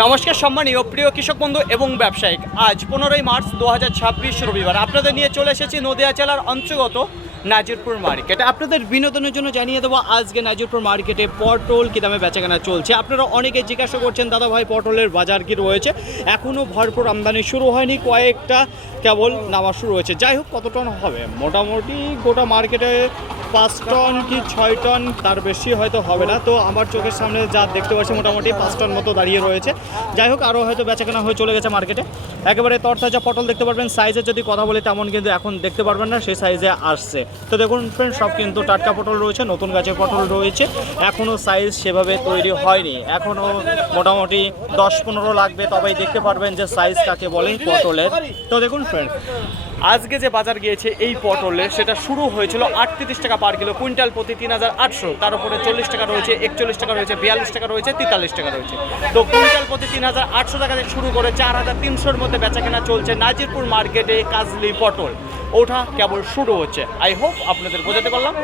নমস্কার সম্মানীয় প্রিয় কৃষক বন্ধু এবং ব্যবসায়িক। আজ 15ই মার্চ 2026 রবিবার আপনাদের নিয়ে চলে এসেছি নদিয়া জেলার অন্তর্গত নাজিরপুর মার্কেটে। আপনাদের বিনোদনের জন্য জানিয়ে দেবো আজকে নাজিরপুর মার্কেটে পটল কী দামে বেচাকেনা চলছে। আপনারা অনেকে জিজ্ঞাসা করছেন দাদা ভাই পটলের বাজার কী রয়েছে, এখনও ভরপুর আমদানি শুরু হয়নি, কয়েকটা কেবল নামা শুরু হয়েছে। যাই হোক, কত টন হবে মোটামুটি গোটা মার্কেটে 5 টন কি 6 টন, তার বেশি হয়তো হবে না। তো আমার চোখের সামনে যা দেখতে পাচ্ছি মোটামুটি 5 টন মতো দাঁড়িয়ে রয়েছে। যাই হোক, আরও হয়তো বেচাকেনা হয়ে চলে গেছে মার্কেটে। একেবারে তরতাজা পটল দেখতে পারবেন। সাইজের যদি কথা বলি তেমন কিন্তু এখন দেখতে পারবেন না, সেই সাইজে আসছে। তো দেখুন ফ্রেন্ড, সব কিন্তু টাটকা পটল রয়েছে, নতুন গাছের পটল রয়েছে, এখনও সাইজ সেভাবে তৈরি হয়নি, এখনও মোটামুটি 10-15 লাগবে, তবেই দেখতে পারবেন যে সাইজ কাকে বলে পটলের। তো দেখুন ফ্রেন্ড, আজকে যে বাজার গিয়েছে এই পটলের, সেটা শুরু হয়েছিল 38 টাকা পার কিলো, কুইন্টাল প্রতি 3800, তার উপরে 40 টাকা রয়েছে, 41 টাকা রয়েছে, 42 টাকা রয়েছে, 43 টাকা রয়েছে। তো কুইন্টাল প্রতি 3800 টাকা থেকে শুরু করে 4300-র মধ্যে বেচাকেনা চলছে নাজিরপুর মার্কেটে কাজলি পটল। ওঠা কেবল শুরু হচ্ছে। আই হোপ আপনাদের বোঝাতে পারলাম।